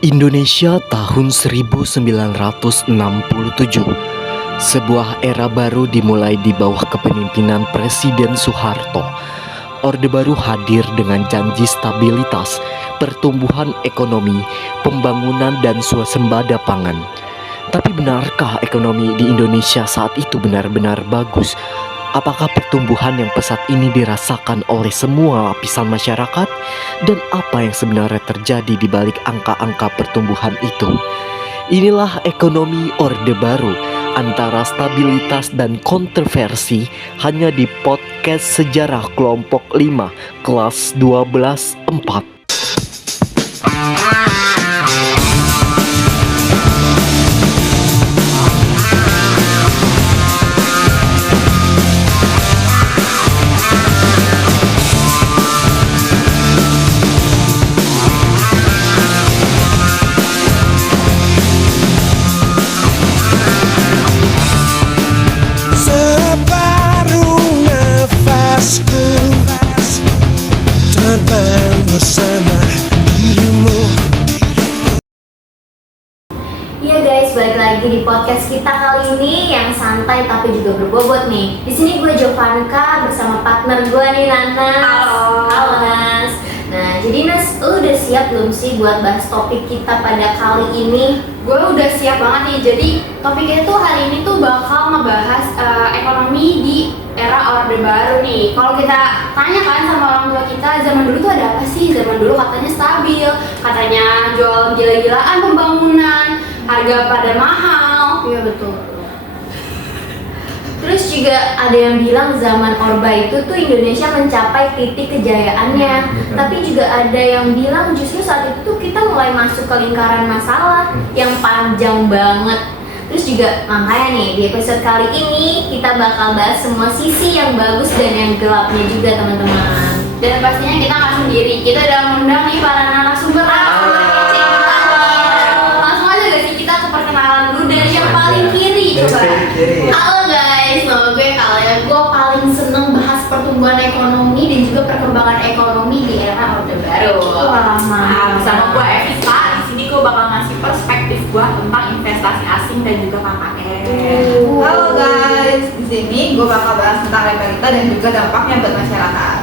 Indonesia tahun 1967. Sebuah era baru dimulai di bawah kepemimpinan Presiden Soeharto. Orde Baru hadir dengan janji stabilitas, pertumbuhan ekonomi, pembangunan dan swasembada pangan. Tapi benarkah ekonomi di Indonesia saat itu benar-benar bagus? Apakah pertumbuhan yang pesat ini dirasakan oleh semua lapisan masyarakat? Dan apa yang sebenarnya terjadi di balik angka-angka pertumbuhan itu? Inilah ekonomi Orde Baru, antara stabilitas dan kontroversi, hanya di podcast Sejarah Kelompok 5 kelas 12 4. Iya guys, balik lagi di podcast kita kali ini yang santai tapi juga berbobot nih. Di sini gue Jovanka bersama partner gue nih Nanas. Halo Nas. Nah, jadi Nas, lu udah siap belum sih buat bahas topik kita pada kali ini? Gue udah siap banget nih. Jadi topiknya tuh hari ini tuh bakal ngebahas ekonomi di era Orde Baru nih. Kalau kita tanya kan sama orang tua kita, zaman dulu tuh ada apa sih? Zaman dulu katanya stabil, katanya jual gila-gilaan pembangunan, harga pada mahal. Iya betul. Terus juga ada yang bilang zaman Orba itu tuh Indonesia mencapai titik kejayaannya. Tapi juga ada yang bilang justru saat itu tuh kita mulai masuk ke lingkaran masalah yang panjang banget. Terus juga makanya nih di episode kali ini kita bakal bahas semua sisi yang bagus dan yang gelapnya juga teman-teman. Dan pastinya kita nggak sendiri. Kita udah ngundang nih para narasumber. Langsung aja gak sih kita ke perkenalan dulu dari yang paling kiri coba. Halo guys, nama gue Kalia. Gue paling seneng bahas pertumbuhan ekonomi dan juga perkembangan ekonomi di era Orde Baru. Wah, mantap. Bersama gue Evita, di sini gue bakal ngasih perspektif gue tentang investasi asing dan juga KKN. Halo guys, di sini gue bakal bahas tentang reperita dan juga dampaknya buat masyarakat.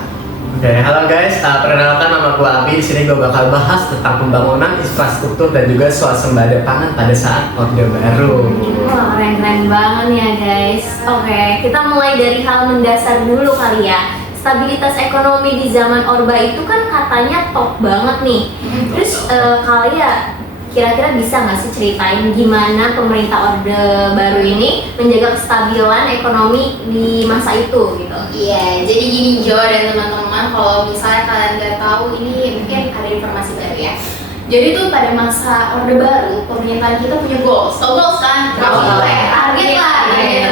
Oke, halo guys, perkenalkan nama gue Abi. Di sini gue bakal bahas tentang pembangunan infrastruktur dan juga swasembada pangan pada saat Orde Baru. Wah, keren-keren banget ya guys. Oke, kita mulai dari hal mendasar dulu kali ya. Stabilitas ekonomi di zaman Orba itu kan katanya top banget nih. Terus Kalia kira-kira bisa nggak sih ceritain gimana pemerintah Orde Baru ini menjaga kestabilan ekonomi di masa itu gitu? Iya, jadi gini Jo dan teman-teman, kalau misalnya kalian nggak tahu ini mungkin ada informasi baru ya. Jadi tuh pada masa Orde Baru, pemerintahan kita punya goals. Tau goals kan? Tahu. Target lah.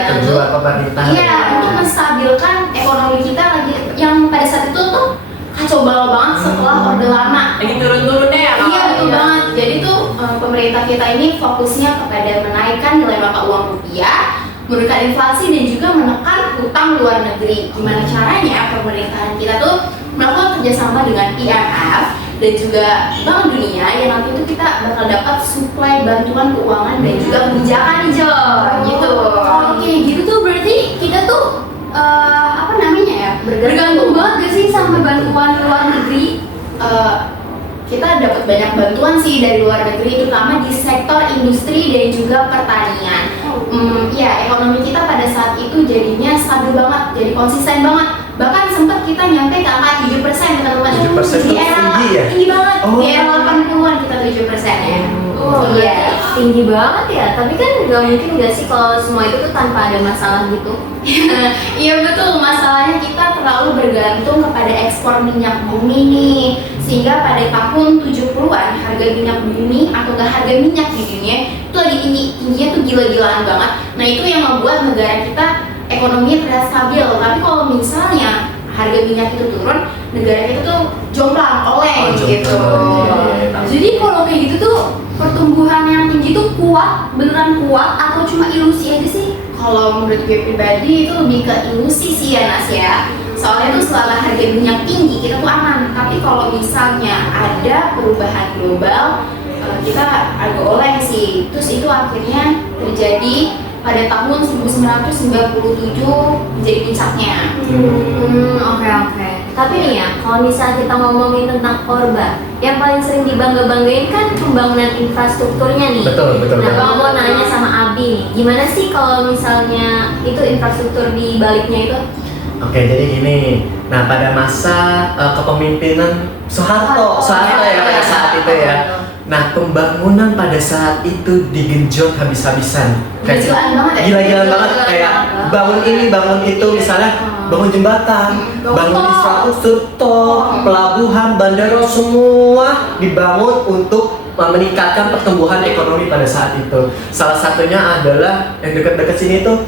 Tujuan pemerintahan. Iya, untuk menstabilkan ekonomi kita lagi yang pada saat itu tuh kacau balau banget setelah Orde Lama. Lagi turun-turunnya ya? Iya betul banget. Jadi tuh pemerintah kita ini fokusnya kepada menaikkan nilai mata uang rupiah, menurunkan inflasi dan juga menekan hutang luar negeri. Gimana caranya pemerintahan kita tuh melakukan kerjasama dengan IMF dan juga Bank Dunia yang nanti itu kita bakal dapat suplai bantuan keuangan dan juga kebijakan nih Jo, gitu. Oke, gitu tuh berarti kita tuh apa namanya ya, bergantung banget gak sih sama bantuan luar negeri. Kita dapat banyak bantuan sih dari luar negeri, terutama di sektor industri dan juga pertanian. Ya, ekonomi kita pada saat itu jadinya stabil banget, jadi konsisten banget. Bahkan sempat kita nyampe ke angka 7% teman-teman. 7% Di era tinggi ya? tinggi banget. Oh. Di era 80-an kita 7% ya. Oh iya, tinggi banget ya. Tapi kan nggak mungkin nggak sih kalau semua itu tuh tanpa ada masalah gitu. Iya betul, masalahnya kita terlalu bergantung kepada ekspor minyak bumi nih. Sehingga pada tahun 70-an harga minyak bumi atau enggak harga minyak di dunia itu lagi tingginya tuh gila-gilaan banget. Nah itu yang membuat negara kita ekonominya terlihat stabil. Tapi kalau misalnya harga minyak itu turun, negara kita tuh jomplang oleng gitu. Jadi kalau kayak gitu tuh pertumbuhan yang tinggi tuh kuat, beneran kuat atau cuma ilusi aja sih? Kalau menurut gue pribadi itu lebih ke ilusi sih ya Nas ya. Soalnya tuh selama harga minyak tinggi kita tuh aman. Tapi kalau misalnya ada perubahan global, kita agak oleng sih. Terus itu akhirnya terjadi pada tahun 1997 menjadi puncaknya. Oke. Tapi nih ya, kalau misalnya kita ngomongin tentang Orba, yang paling sering dibangga-banggain kan pembangunan infrastrukturnya nih. Betul. Nah, kalau mau nanya sama Abi nih, gimana sih kalau misalnya itu infrastruktur di baliknya itu? Oke, jadi gini. Nah, pada masa kepemimpinan Soeharto ya pada saat itu ya. Nah, pembangunan pada saat itu digenjot habis-habisan. Gila-gilaan banget ya? Gila-gilaan banget, kayak bangun ini, bangun itu, misalnya bangun jembatan, bangun infrastruktur, tol, pelabuhan, bandara, semua dibangun untuk meningkatkan pertumbuhan ekonomi pada saat itu. Salah satunya adalah yang dekat-dekat sini tuh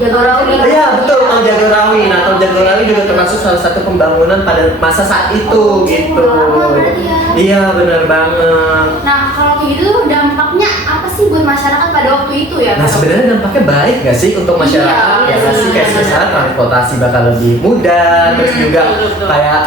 Jagorawi. iya betul, Tol Jagorawi. Nah, Tol Jagorawi juga termasuk salah satu pembangunan pada masa saat itu gitu. berarti ya. Iya, benar banget. Nah, kalau kayak gitu dampaknya apa sih buat masyarakat pada waktu itu ya? Nah, sebenarnya dampaknya baik nggak sih untuk masyarakat? Iya, Ya nggak sih, kayak misalnya transportasi bakal lebih mudah, terus juga kayak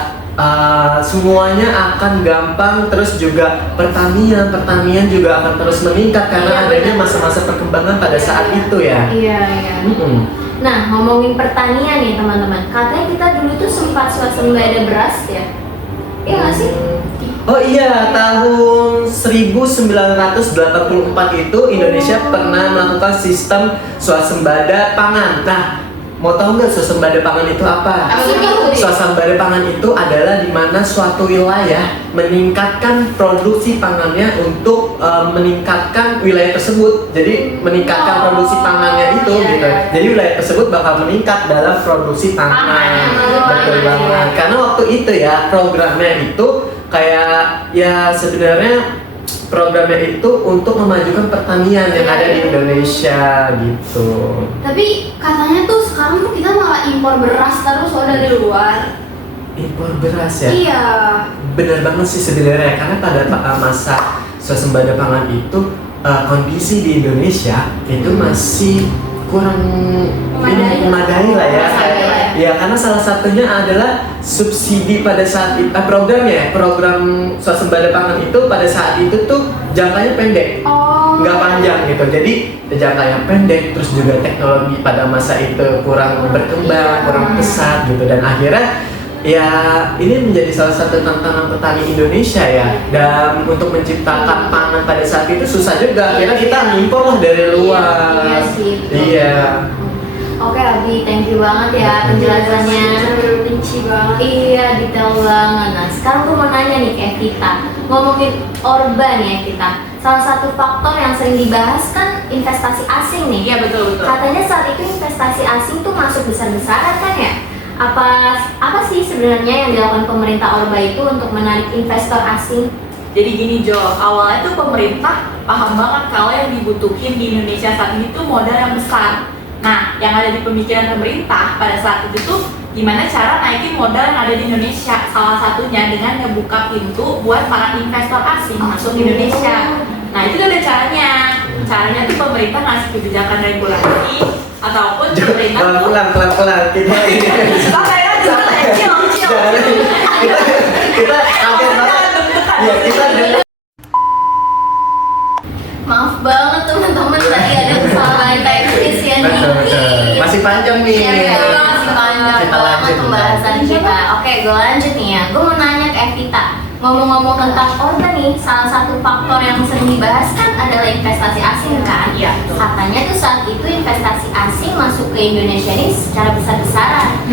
semuanya akan gampang, terus juga pertanian juga akan terus meningkat karena adanya masa-masa perkembangan pada saat itu ya. Iya. Mm-mm. Nah, ngomongin pertanian nih teman-teman, katanya kita dulu tuh sempat swasembada beras ya? Iya nggak sih? Oh iya, tahun 1984 itu Indonesia pernah melakukan sistem swasembada pangan. Nah, mau tahu nggak swasembada pangan itu apa? Swasembada pangan itu adalah di mana suatu wilayah meningkatkan produksi pangannya untuk meningkatkan wilayah tersebut. Jadi meningkatkan produksi pangannya itu gitu. Jadi wilayah tersebut bakal meningkat dalam produksi pangan. Betul banget. Karena waktu itu ya programnya itu kayak ya sebenarnya programnya itu untuk memajukan pertanian yang ada di Indonesia gitu. Tapi katanya tuh sekarang tuh kita malah impor beras terus dari luar. Impor beras ya? Iya. Bener banget sih sebenarnya, karena pada masa swasembada pangan itu kondisi di Indonesia itu masih kurang memadai lah ya. Ya, karena salah satunya adalah subsidi pada saat itu, program swasembada pangan itu pada saat itu tuh jangkanya pendek, nggak panjang gitu. Jadi jangkanya pendek, terus juga teknologi pada masa itu kurang berkembang, kurang pesat gitu, dan akhirnya ya ini menjadi salah satu tantangan petani Indonesia ya. Dan untuk menciptakan pangan pada saat itu susah juga, akhirnya kita impor lah dari luar. Iya sih. Iya. Oke Abi, thank you banget ya penjelasannya. Benci banget. Iya, detail banget. Nah, sekarang gue mau nanya nih ke Evita. Ngomongin Orba nih Evita, salah satu faktor yang sering dibahas kan investasi asing nih. Iya betul. Katanya saat itu investasi asing tuh masuk besar-besaran kan ya? Apa sih sebenarnya yang dilakukan pemerintah Orba itu untuk menarik investor asing? Jadi gini Jo, awalnya tuh pemerintah paham banget kalau yang dibutuhin di Indonesia saat ini tuh modal yang besar. Nah, yang ada di pemikiran pemerintah pada saat itu tuh gimana cara naikin modal yang ada di Indonesia. Salah satunya dengan ngebuka pintu buat para investor asing masuk ke Indonesia. Nah, itu ada caranya. Caranya tuh pemerintah ngasih kebijakan regulasi ataupun pemerintah tuh pelan-pelan kita ini. Kita kaget banget. Ya, kita Maaf banget teman-teman, tadi ada kesalahan teknis ya nih. Betul. Masih panjang nih. Iya, masih panjang Kita banget lanjut. pembahasan kita. Oke, gue lanjut nih ya. Gue mau nanya ke Evita. Ngomong-ngomong tentang Orba nih, salah satu faktor yang sering dibahas kan adalah investasi asing kan? Iya, betul. Katanya tuh saat itu investasi asing masuk ke Indonesia ini secara besar-besaran.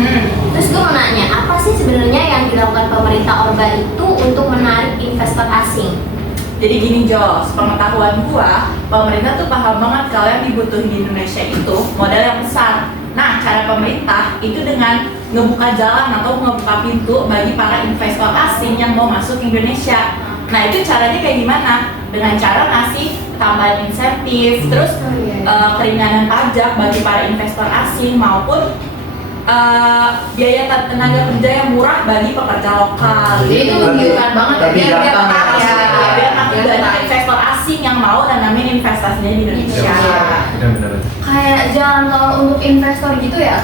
Terus gue mau nanya, apa sih sebenarnya yang dilakukan pemerintah Orba itu untuk menarik investor asing? Jadi gini Jo, sepengetahuan gua, pemerintah tuh paham banget kalau yang dibutuhin di Indonesia itu modal yang besar. Nah, cara pemerintah itu dengan ngebuka jalan atau ngebuka pintu bagi para investor asing yang mau masuk ke Indonesia. Nah, itu caranya kayak gimana? Dengan cara ngasih tambahan insentif, terus keringanan pajak bagi para investor asing maupun biaya tenaga kerja yang murah bagi pekerja lokal. Jadi itu menggiurkan banget lebih biar gampang tertarik ya. ya. biar nanti banyak investor asing yang mau nanamin investasinya di Indonesia. Benar-benar. Kayak jalan tol untuk investor gitu ya.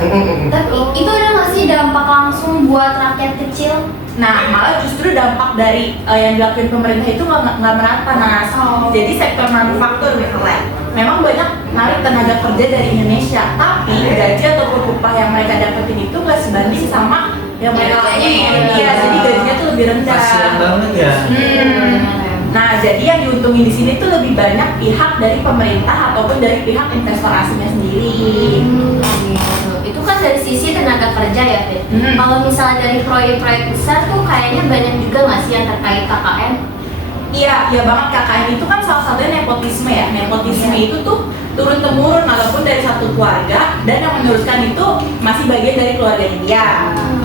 Tapi itu ada nggak sih dampak langsung buat rakyat kecil? Nah, malah justru dampak dari yang dilakukan pemerintah itu nggak merata, Nas. Jadi sektor manufaktur misalnya, memang banyak narik tenaga kerja dari Indonesia, tapi gaji ataupun upah yang mereka dapetin itu nggak sebanding sama yang mereka lakuin. Iya, jadi gajinya tuh lebih rendah. Kasian banget ya. Nah, jadi yang diuntungin di sini tuh lebih banyak pihak dari pemerintah ataupun dari pihak investor asingnya sendiri. Gitu. Itu kan dari sisi tenaga kerja ya, Fit. Kalau misalnya dari proyek-proyek besar tuh kayaknya banyak juga nggak sih yang terkait KKN? Iya, iya banget. KKN itu kan salah satunya nepotisme ya. Nepotisme itu tuh turun temurun ataupun dari satu keluarga, dan yang meneruskan itu masih bagian dari keluarganya dia.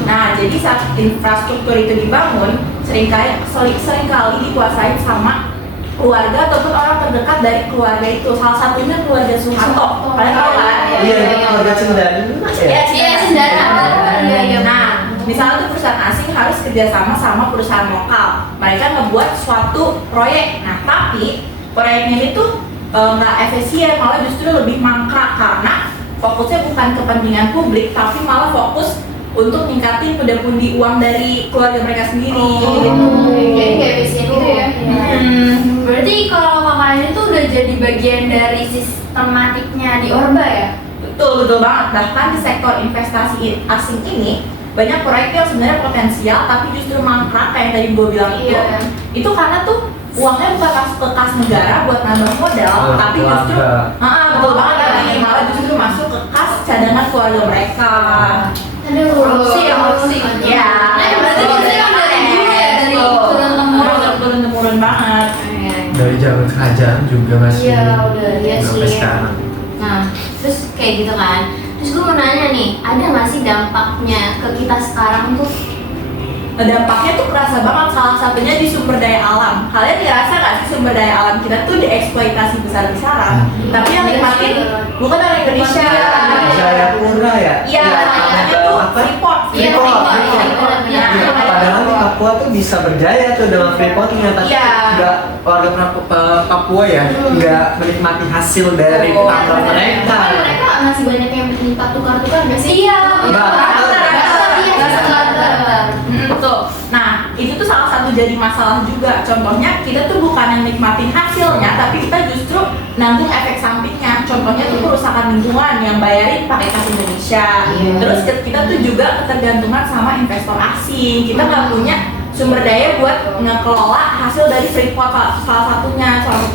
Nah, jadi saat infrastruktur itu dibangun, seringkali dikuasai sama keluarga ataupun orang terdekat dari keluarga itu. Salah satunya keluarga Soeharto. Kalian tahu kan? Iya, ini keluarga Cendana ya. Iya, Cendana. Iya. Nah, misalnya tuh perusahaan asing harus kerjasama sama perusahaan lokal. Mereka ngebuat suatu proyek. Nah, tapi proyeknya ini tuh nggak efisien, malah justru lebih mangkrak karena fokusnya bukan kepentingan publik, tapi malah fokus untuk ningkatin pundi-pundi uang dari keluarga mereka sendiri. Jadi kayak efisien gitu ya. Berarti kalau KKN itu udah jadi bagian dari sistematiknya di Orba ya? Betul banget. Bahkan di sektor investasi asing ini banyak proyek yang sebenarnya potensial tapi justru mangkrak kayak tadi gue bilang itu. Itu karena tuh uangnya bukan masuk ke kas negara buat nambah modal, tapi justru betul banget tadi, malah justru masuk ke kas cadangan keluarga mereka. Aduh, korupsi. Ya. Nah, berarti itu yang dari dulu ya, dari turun-temurun banget. Dari zaman kerajaan juga masih. Iya, udah iya sampai sih. sekarang. Nah, terus kayak gitu kan. Terus gue mau nanya nih, ada nggak sih dampaknya ke kita sekarang tuh? Dampaknya tuh kerasa banget, salah satunya di sumber daya alam. Kalian ngerasa nggak sih sumber daya alam kita tuh dieksploitasi besar-besaran, tapi yang nikmatin bukan orang Indonesia. Jayapura ya? Iya, namanya tuh Freeport. Padahal di Papua tuh bisa berjaya tuh dengan Freeportnya, tapi nggak warga Papua ya nggak menikmati hasil dari tambang mereka. Mereka masih banyak yang minta tukar-tukar nggak sih? Iya, Betul. Nah, itu tuh salah satu jadi masalah juga. Contohnya, kita tuh bukan yang nikmatin hasilnya, tapi kita justru nanggung efek sampingnya. Contohnya tuh kerusakan lingkungan yang bayarin pakai kas Indonesia. Terus kita tuh juga ketergantungan sama investor asing. Kita nggak punya sumber daya buat ngekelola hasil dari Freeport, salah satu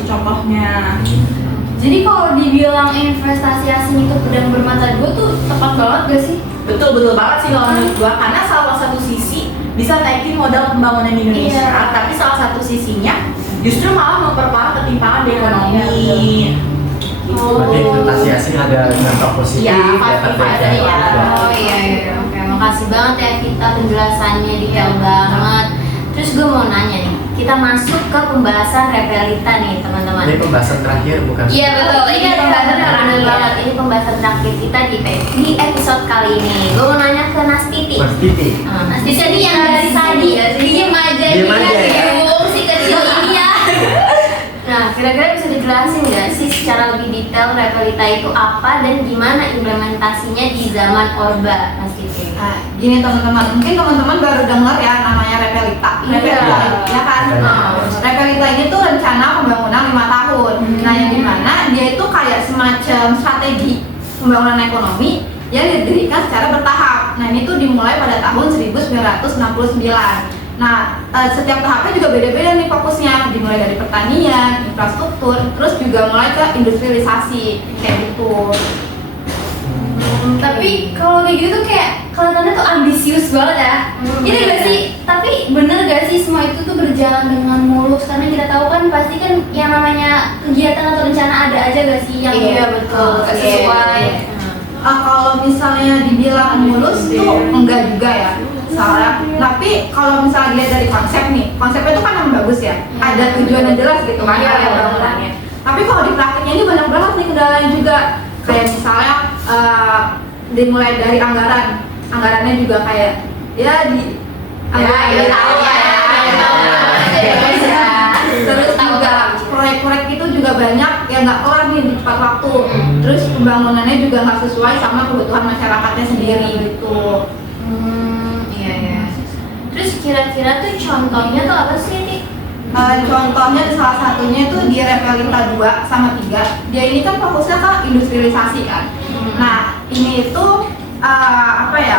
contohnya. Jadi kalau dibilang investasi asing itu pedang bermata dua tuh tepat banget gak sih? Betul banget sih kalau menurut gua, karena salah satu sisi bisa naikin modal pembangunan di Indonesia, tapi salah satu sisinya justru malah memperparah ketimpangan di ekonomi. Berarti investasi asing ada dampak positif, dampak negatif. Oh iya, oke, makasih banget ya kita penjelasannya detail banget. Terus gue mau nanya nih, kita masuk ke pembahasan repelita nih teman-teman. Ini pembahasan terakhir bukan? Iya betul, ini pembahasan terakhir banget. Ini pembahasan terakhir kita di episode kali ini. Gue mau nanya ke Nastiti. Mas Titi. Nastiti ini yang dari tadi ya, diem aja si kecil ini ya. Nah, kira-kira bisa dijelasin nggak sih secara lebih detail repelita itu apa dan gimana implementasinya di zaman Orba, Mas Titi? Nah, gini teman-teman, mungkin teman-teman baru dengar ya namanya repelita. Ya kan? Repelita ini tuh rencana pembangunan 5 tahun. Nah, yang dimana dia itu kayak semacam strategi pembangunan ekonomi yang didirikan secara bertahap. Nah, ini tuh dimulai pada tahun 1969. Nah, setiap tahapnya juga beda-beda nih fokusnya, dimulai dari pertanian, infrastruktur, terus juga mulai ke industrialisasi kayak gitu. Tapi kalau kayak gitu tuh kayak kelihatannya tuh ambisius banget ya. Ini gak sih? Tapi bener gak sih semua itu tuh berjalan dengan mulus? Karena kita tahu kan pasti kan yang namanya kegiatan atau rencana ada aja gak sih yang sesuai. Kalau misalnya dibilang mulus tuh enggak juga ya. Soalnya, tapi kalau misalnya dia dari konsep nih, konsepnya itu kan yang bagus ya, ada tujuan yang jelas gitu kan area bangunannya. Tapi kalau di praktiknya ini banyak banget nih kendalanya juga, kayak misalnya dimulai dari anggarannya juga kayak ya di tahu ya. Terus kayak nggak kelar nih di tepat waktu. Terus pembangunannya juga nggak sesuai sama kebutuhan masyarakatnya sendiri gitu. Iya ya. Terus kira-kira tuh contohnya tuh apa sih nih? Contohnya salah satunya itu di Repelita 2 sama 3. Dia ini kan fokusnya ke industrialisasi kan. Nah ini itu apa ya?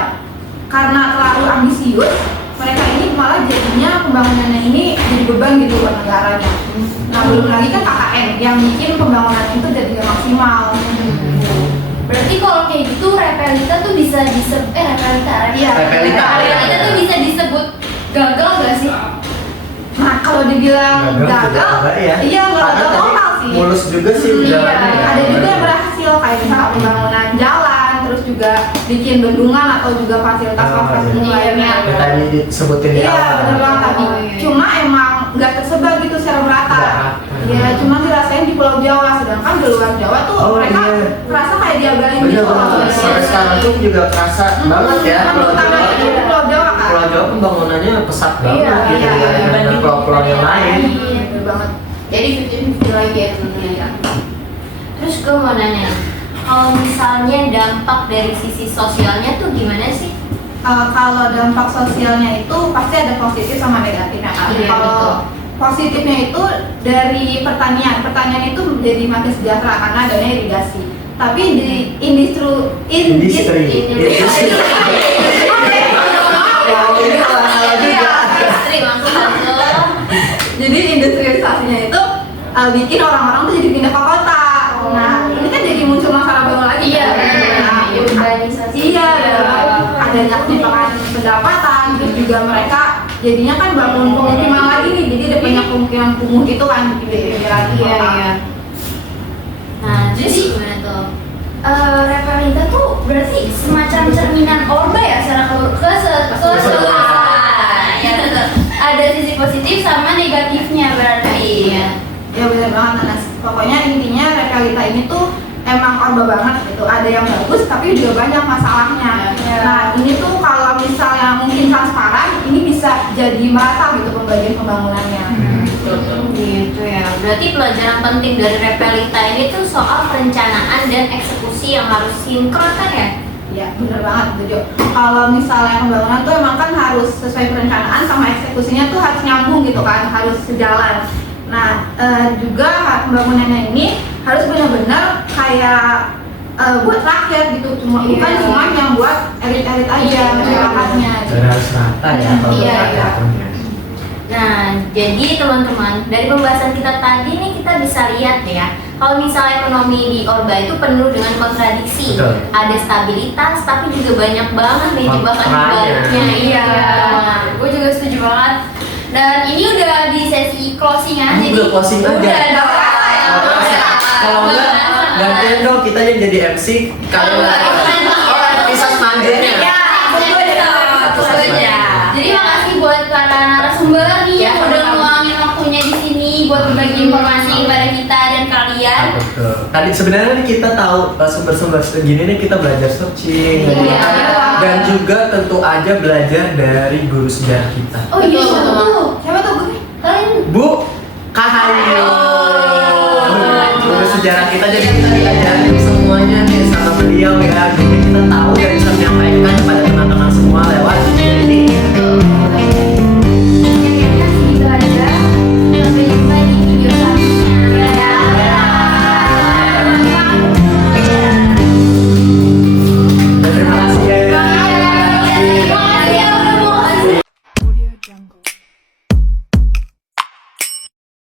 Karena terlalu ambisius, mereka ini malah jadinya pembangunannya ini jadi beban gitu buat negaranya. Nah belum lagi kan KKN yang bikin pembangunan itu jadi nggak maksimal. Berarti kalau kayak gitu Repelita tuh bisa disebut Iya, Repelita tuh bisa disebut gagal nggak sih? Nah kalau dibilang gagal, ya. iya nggak total sih. Mulus juga sih Iya, jalannya ya. ada juga yang berhasil kayak misalnya pembangunan jalan, terus juga bikin bendungan atau juga fasilitas-fasilitas Oh, lainnya. Yang tadi disebutin di Iya, awal. bener banget tadi. Oh, iya. Cuma emang nggak tersebar gitu secara merata. Nggak rata. Ya, cuma dirasain di Pulau Jawa, sedangkan di luar Jawa tuh Oh, mereka iya. merasa kayak diabalin Bener gitu. banget. Sampai sekarang tuh juga kerasa banget ya Kan Pulau utama Jawa. itu di Pulau Jawa kan. Pulau Jawa pembangunannya pesat banget Iya, gitu iya, iya. dibanding pulau-pulau yang lain. Iya, bener banget. Jadi 50-50 lagi ya teman-teman. Terus gue mau nanya, kalau misalnya dampak dari sisi sosialnya tuh gimana sih? Kalau dampak sosialnya itu pasti ada positif sama negatifnya kan. Iya, Kalau betul. positifnya itu dari pertanian itu menjadi makin sejahtera karena adanya irigasi. Tapi di Industri. Wow, ini salah juga. Industri maksudnya tuh. Jadi industrialisasinya itu bikin orang-orang tuh jadi pindah ke kota. Nah, ini kan jadi muncul masalah baru lagi. Iya, kan? Nah, urbanisasi. Iya, adanya penyimpangan pendapatan, terus juga mereka jadinya kan bangun pemukiman lagi nih, jadi ada banyak pemukiman kumuh gitu kan di pinggir-pinggiran Iya, kota. iya. Nah, jadi gimana tuh? Repelita tuh berarti semacam cerminan Orba ya secara keseluruhan. Ya betul. Ada sisi positif sama negatifnya berarti. Ya. Ya benar banget Nanas. Pokoknya intinya Repelita ini tuh emang Orba banget gitu. Ada yang bagus tapi juga banyak masalahnya. Ya. Nah ini tuh kalau misalnya mungkin transparan, ini bisa jadi merata gitu pembagian pembangunannya. Gitu ya. Berarti pelajaran penting dari Repelita ini tuh soal perencanaan dan eksekusi yang harus sinkron kan ya? Ya benar banget setuju. Kalau misalnya pembangunan tuh emang kan harus sesuai perencanaan sama eksekusinya tuh harus nyambung gitu kan, harus sejalan. Nah juga pembangunannya ini harus benar-benar kayak buat rakyat gitu, bukan cuma yang buat elit-elit aja masyarakatnya. Dan harus rata ya kalau Iya, iya. rakyatnya. Nah, jadi teman-teman, dari pembahasan kita tadi nih kita bisa lihat ya, kalau misalnya ekonomi di Orba itu penuh dengan kontradiksi. Betul. Ada stabilitas, tapi juga banyak banget nih jebakan Kontranya. baliknya. Iya, gue juga setuju banget. Dan ini udah di sesi closing aja Udah closing aja. Udah ada berapa ya? Kalau enggak, gantian dong kita yang jadi MC. Kalau episode selanjutnya. Ya, satu aja. Jadi makasih buat para narasumber nih yang udah ngeluangin waktunya di sini buat berbagi informasi kepada kita dan kalian. Betul. Tadi sebenarnya nih kita tahu sumber-sumber segini nih kita belajar searching Iya. dan juga tentu aja belajar dari guru sejarah kita. Oh iya, betul.